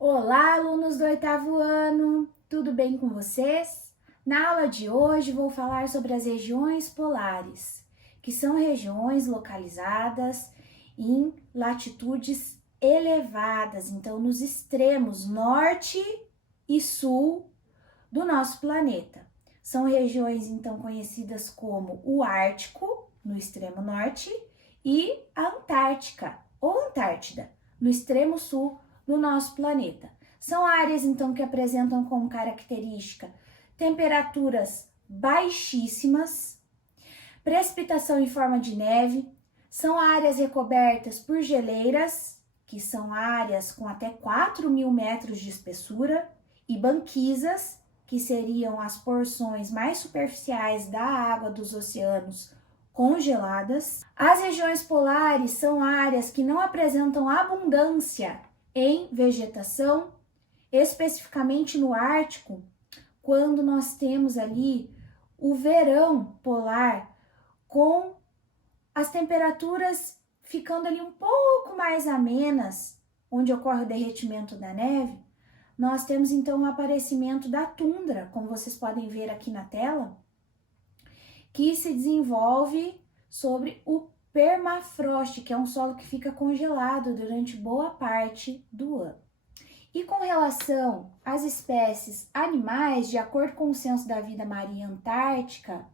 Olá, alunos do oitavo ano! Tudo bem com vocês? Na aula de hoje vou falar sobre as regiões polares, que são regiões localizadas em latitudes elevadas, então nos extremos norte e sul do nosso planeta. São regiões então conhecidas como o Ártico, no extremo norte, e a Antártica ou Antártida, no extremo sul do nosso planeta. São áreas então que apresentam como característica temperaturas baixíssimas, precipitação em forma de neve, são áreas recobertas por geleiras, que são áreas com até 4.000 metros de espessura, e banquisas, que seriam as porções mais superficiais da água dos oceanos congeladas. As regiões polares são áreas que não apresentam abundância em vegetação, especificamente no Ártico, quando nós temos ali o verão polar com as temperaturas ficando ali um pouco mais amenas, onde ocorre o derretimento da neve, nós temos então o aparecimento da tundra, como vocês podem ver aqui na tela, que se desenvolve sobre o permafrost, que é um solo que fica congelado durante boa parte do ano. E com relação às espécies animais, de acordo com o Censo da Vida Marinha Antártica,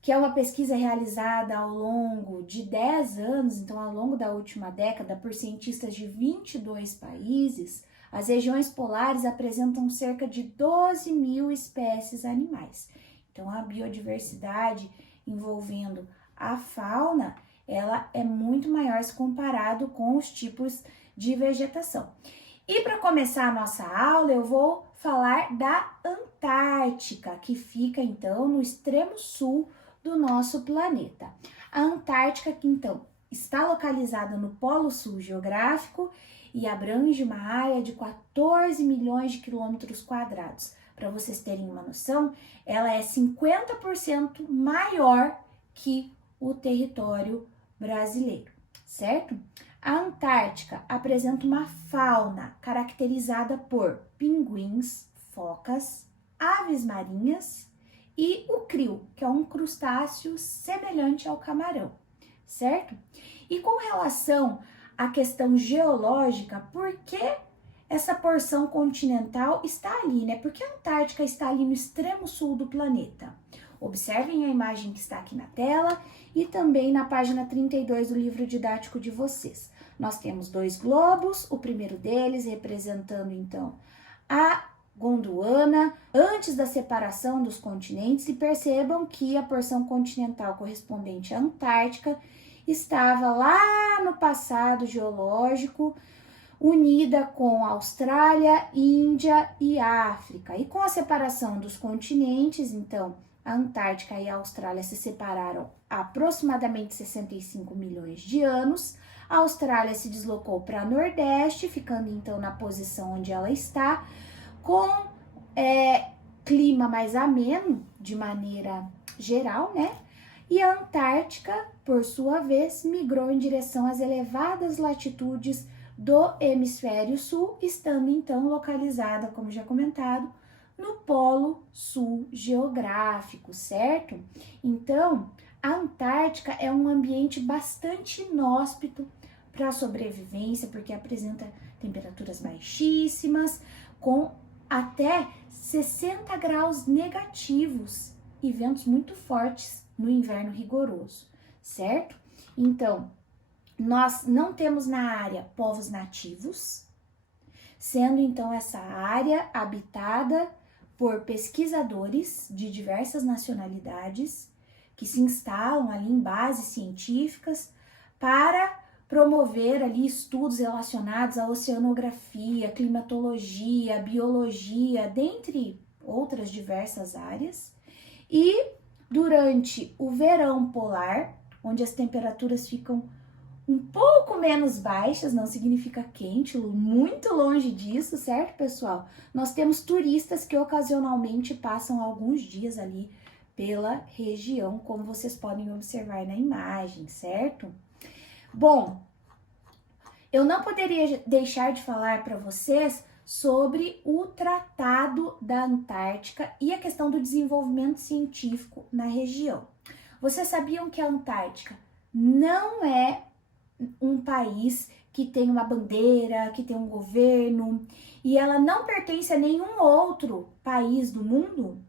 que é uma pesquisa realizada ao longo de 10 anos, então ao longo da última década, por cientistas de 22 países, as regiões polares apresentam cerca de 12.000 espécies animais. Então a biodiversidade envolvendo a fauna, ela é muito maior se comparado com os tipos de vegetação. E para começar a nossa aula, eu vou falar da Antártica, que fica então no extremo sul do nosso planeta. A Antártica, que então está localizada no Polo Sul geográfico e abrange uma área de 14 milhões de quilômetros quadrados. Para vocês terem uma noção, ela é 50% maior que o território brasileiro, certo? A Antártica apresenta uma fauna caracterizada por pinguins, focas, aves marinhas e o krill, que é um crustáceo semelhante ao camarão, certo? E com relação à questão geológica, por que essa porção continental está ali, né? Porque a Antártica está ali no extremo sul do planeta. Observem a imagem que está aqui na tela e também na página 32 do livro didático de vocês. Nós temos dois globos, o primeiro deles representando então a Gondwana, antes da separação dos continentes, e percebam que a porção continental correspondente à Antártica estava lá no passado geológico, unida com a Austrália, Índia e África. E com a separação dos continentes, então, a Antártica e a Austrália se separaram há aproximadamente 65 milhões de anos. A Austrália se deslocou para Nordeste, ficando então na posição onde ela está, com clima mais ameno, de maneira geral, né? E a Antártica, por sua vez, migrou em direção às elevadas latitudes do hemisfério sul, estando então localizada, como já comentado, no Polo Sul geográfico, certo? Então, a Antártica é um ambiente bastante inóspito para a sobrevivência, porque apresenta temperaturas baixíssimas, com até 60 graus negativos e ventos muito fortes no inverno rigoroso, certo? Então, nós não temos na área povos nativos, sendo então essa área habitada por pesquisadores de diversas nacionalidades que se instalam ali em bases científicas para promover ali estudos relacionados à oceanografia, climatologia, biologia, dentre outras diversas áreas. E durante o verão polar, onde as temperaturas ficam um pouco menos baixas, não significa quente, muito longe disso, certo, pessoal? Nós temos turistas que ocasionalmente passam alguns dias ali pela região, como vocês podem observar na imagem, certo? Bom, eu não poderia deixar de falar para vocês sobre o Tratado da Antártica e a questão do desenvolvimento científico na região. Vocês sabiam que a Antártica não é um país que tem uma bandeira, que tem um governo, e ela não pertence a nenhum outro país do mundo?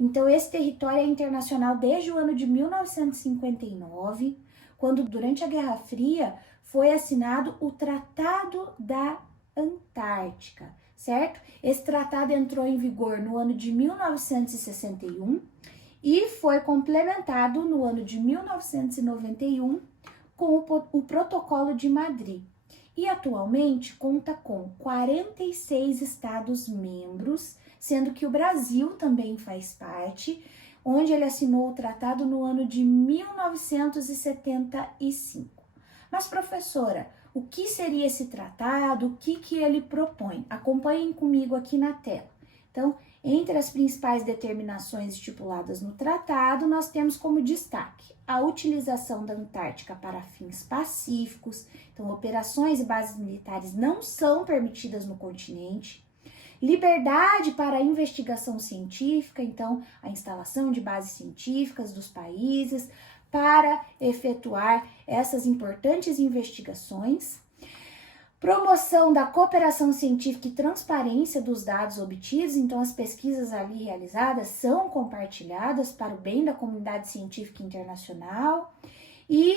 Então, esse território é internacional desde o ano de 1959, quando, durante a Guerra Fria, foi assinado o Tratado da Antártica, certo? Esse tratado entrou em vigor no ano de 1961 e foi complementado no ano de 1991 com o Protocolo de Madrid. E atualmente conta com 46 estados-membros, sendo que o Brasil também faz parte, onde ele assinou o tratado no ano de 1975. Mas, professora, o que seria esse tratado? O que ele propõe? Acompanhem comigo aqui na tela. Então, entre as principais determinações estipuladas no tratado, nós temos como destaque a utilização da Antártica para fins pacíficos. Então, operações e bases militares não são permitidas no continente. Liberdade para a investigação científica, então, a instalação de bases científicas dos países para efetuar essas importantes investigações. Promoção da cooperação científica e transparência dos dados obtidos, então as pesquisas ali realizadas são compartilhadas para o bem da comunidade científica internacional, e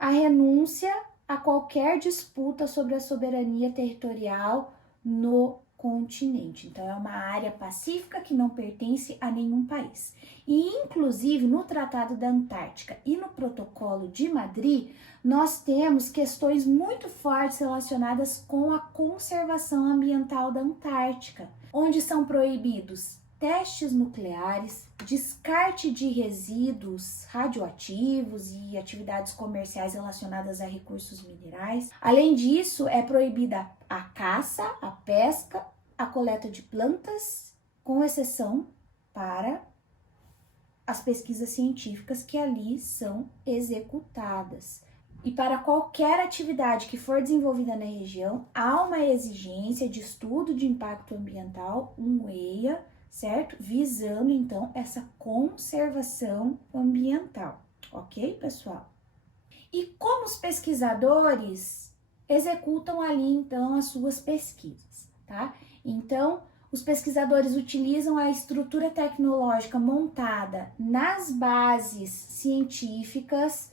a renúncia a qualquer disputa sobre a soberania territorial no continente. Então, é uma área pacífica que não pertence a nenhum país. E, inclusive, no Tratado da Antártica e no Protocolo de Madrid, nós temos questões muito fortes relacionadas com a conservação ambiental da Antártica, onde são proibidos testes nucleares, descarte de resíduos radioativos e atividades comerciais relacionadas a recursos minerais. Além disso, é proibida a caça, a pesca, a coleta de plantas, com exceção para as pesquisas científicas que ali são executadas. E para qualquer atividade que for desenvolvida na região, há uma exigência de estudo de impacto ambiental, um EIA, certo? Visando, então, essa conservação ambiental. Ok, pessoal? E como os pesquisadores executam ali, então, as suas pesquisas, tá? Então, os pesquisadores utilizam a estrutura tecnológica montada nas bases científicas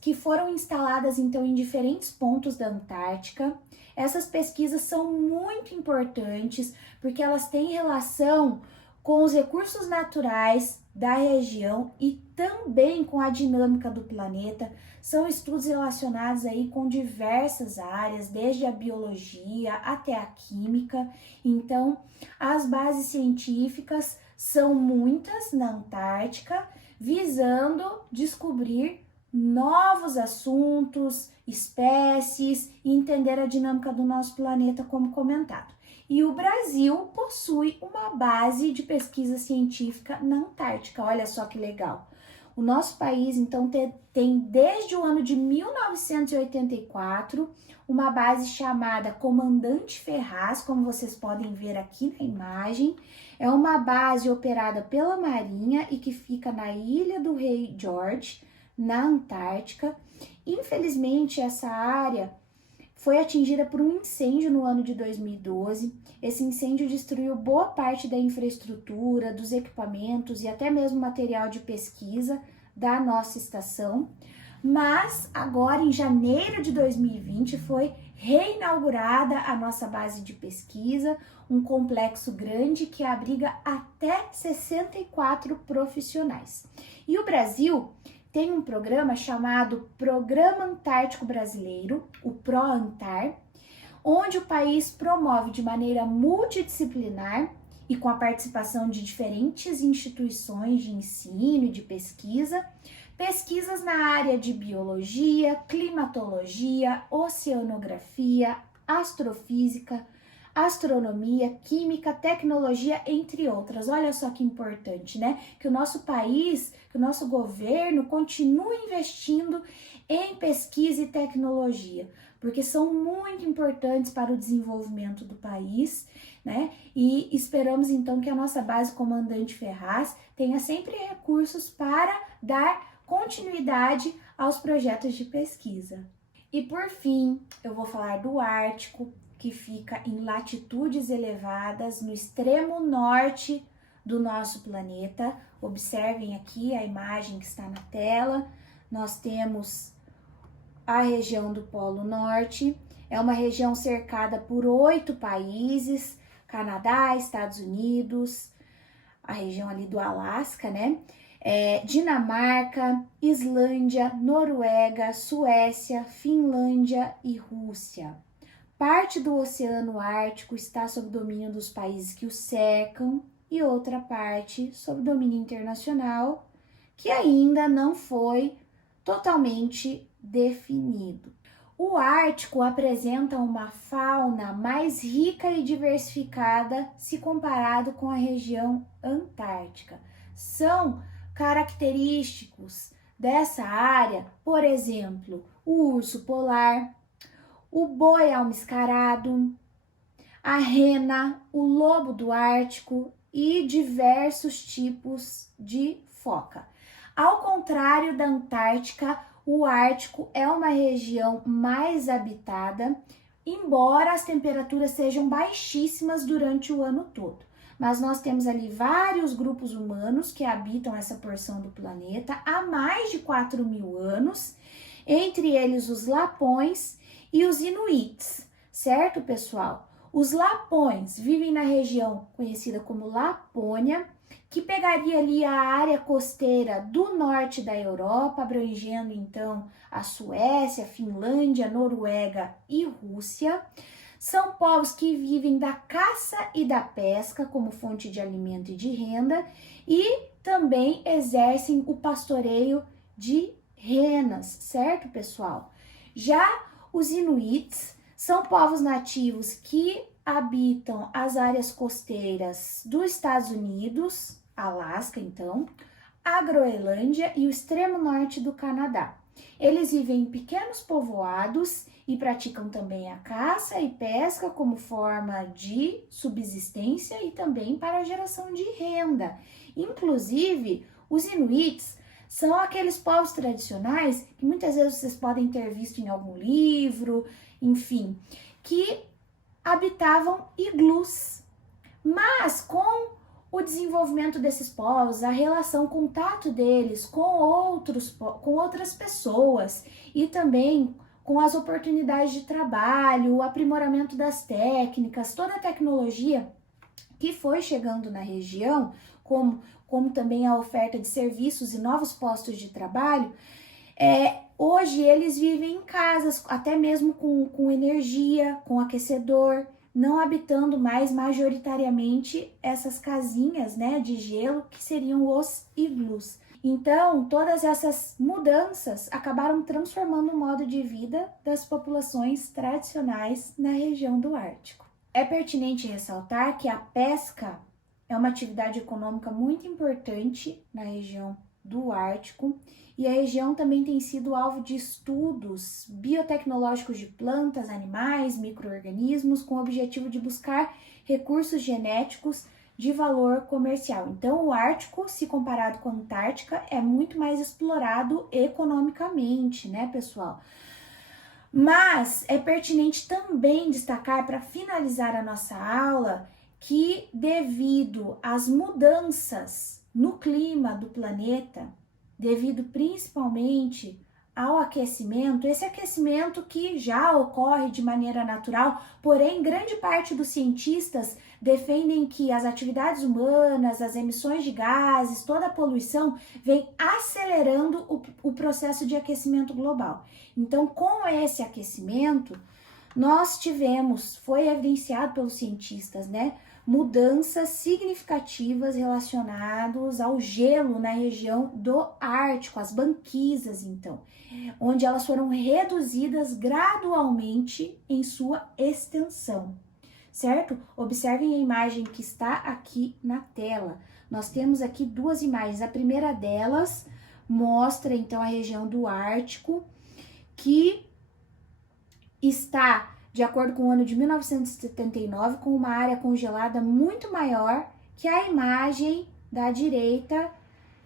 que foram instaladas, então, em diferentes pontos da Antártica. Essas pesquisas são muito importantes porque elas têm relação com os recursos naturais da região e também com a dinâmica do planeta. São estudos relacionados aí com diversas áreas, desde a biologia até a química. Então, as bases científicas são muitas na Antártica, visando descobrir novos assuntos, espécies e entender a dinâmica do nosso planeta, como comentado. E o Brasil possui uma base de pesquisa científica na Antártica. Olha só que legal. O nosso país, então, tem desde o ano de 1984 uma base chamada Comandante Ferraz, como vocês podem ver aqui na imagem. É uma base operada pela Marinha e que fica na Ilha do Rei George, na Antártica. Infelizmente, essa área foi atingida por um incêndio no ano de 2012. Esse incêndio destruiu boa parte da infraestrutura, dos equipamentos e até mesmo material de pesquisa da nossa estação. Mas agora, em janeiro de 2020, foi reinaugurada a nossa base de pesquisa, um complexo grande que abriga até 64 profissionais. E o Brasil tem um programa chamado Programa Antártico Brasileiro, o PROANTAR, onde o país promove de maneira multidisciplinar e com a participação de diferentes instituições de ensino e de pesquisa, pesquisas na área de biologia, climatologia, oceanografia, astrofísica, astronomia, química, tecnologia, entre outras. Olha só que importante, né? Que o nosso país, que o nosso governo continue investindo em pesquisa e tecnologia, porque são muito importantes para o desenvolvimento do país, né? E esperamos então que a nossa base Comandante Ferraz tenha sempre recursos para dar continuidade aos projetos de pesquisa. E por fim, eu vou falar do Ártico, que fica em latitudes elevadas no extremo norte do nosso planeta. Observem aqui a imagem que está na tela. Nós temos a região do Polo Norte. É uma região cercada por 8 países: Canadá, Estados Unidos, a região ali do Alasca, né? Dinamarca, Islândia, Noruega, Suécia, Finlândia e Rússia. Parte do Oceano Ártico está sob domínio dos países que o cercam e outra parte sob domínio internacional, que ainda não foi totalmente definido. O Ártico apresenta uma fauna mais rica e diversificada se comparado com a região antártica. São característicos dessa área, por exemplo, o urso polar, o boi almiscarado, a rena, o lobo do Ártico e diversos tipos de foca. Ao contrário da Antártica, o Ártico é uma região mais habitada, embora as temperaturas sejam baixíssimas durante o ano todo. Mas nós temos ali vários grupos humanos que habitam essa porção do planeta há mais de 4.000 anos, entre eles os Lapões e os Inuits, certo, pessoal? Os Lapões vivem na região conhecida como Lapônia, que pegaria ali a área costeira do norte da Europa, abrangendo então a Suécia, Finlândia, Noruega e Rússia. São povos que vivem da caça e da pesca como fonte de alimento e de renda e também exercem o pastoreio de renas, certo, pessoal? Já os Inuits são povos nativos que habitam as áreas costeiras dos Estados Unidos, Alasca então, a Groenlândia e o extremo norte do Canadá. Eles vivem em pequenos povoados e praticam também a caça e pesca como forma de subsistência e também para a geração de renda. Inclusive, os Inuits são aqueles povos tradicionais que muitas vezes vocês podem ter visto em algum livro, enfim, que habitavam iglus. Mas com o desenvolvimento desses povos, a relação, o contato deles com outras pessoas e também com as oportunidades de trabalho, o aprimoramento das técnicas, toda a tecnologia que foi chegando na região, como também a oferta de serviços e novos postos de trabalho, hoje eles vivem em casas, até mesmo com energia, com aquecedor, não habitando mais majoritariamente essas casinhas, né, de gelo que seriam os iglus. Então, todas essas mudanças acabaram transformando o modo de vida das populações tradicionais na região do Ártico. É pertinente ressaltar que a pesca é uma atividade econômica muito importante na região do Ártico e a região também tem sido alvo de estudos biotecnológicos de plantas, animais, micro-organismos com o objetivo de buscar recursos genéticos de valor comercial. Então, o Ártico, se comparado com a Antártica, é muito mais explorado economicamente, né, pessoal? Mas é pertinente também destacar, para finalizar a nossa aula, que devido às mudanças no clima do planeta, devido principalmente ao aquecimento, esse aquecimento que já ocorre de maneira natural, porém grande parte dos cientistas defendem que as atividades humanas, as emissões de gases, toda a poluição vem acelerando o processo de aquecimento global. Então, com esse aquecimento, foi evidenciado pelos cientistas, né, mudanças significativas relacionadas ao gelo na região do Ártico, as banquisas, então, onde elas foram reduzidas gradualmente em sua extensão. certo? Observem a imagem que está aqui na tela. Nós temos aqui duas imagens. A primeira delas mostra, então, a região do Ártico, que está, de acordo com o ano de 1979, com uma área congelada muito maior que a imagem da direita,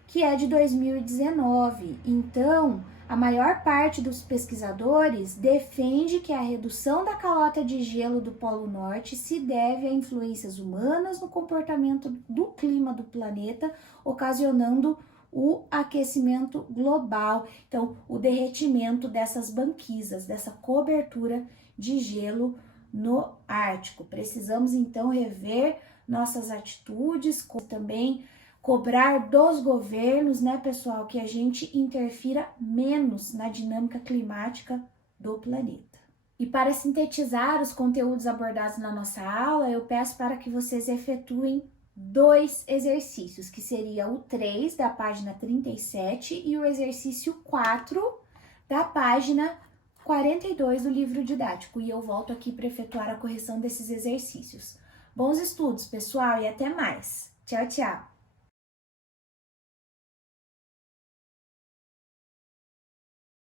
que é de 2019. Então, a maior parte dos pesquisadores defende que a redução da calota de gelo do Polo Norte se deve a influências humanas no comportamento do clima do planeta, ocasionando o aquecimento global. Então, o derretimento dessas banquisas, dessa cobertura de gelo no Ártico. Precisamos, então, rever nossas atitudes, também cobrar dos governos, né, pessoal, que a gente interfira menos na dinâmica climática do planeta. E para sintetizar os conteúdos abordados na nossa aula, eu peço para que vocês efetuem 2 exercícios, que seria o 3 da página 37 e o exercício 4 da página 42 do livro didático. E eu volto aqui para efetuar a correção desses exercícios. Bons estudos, pessoal, e até mais. Tchau, tchau!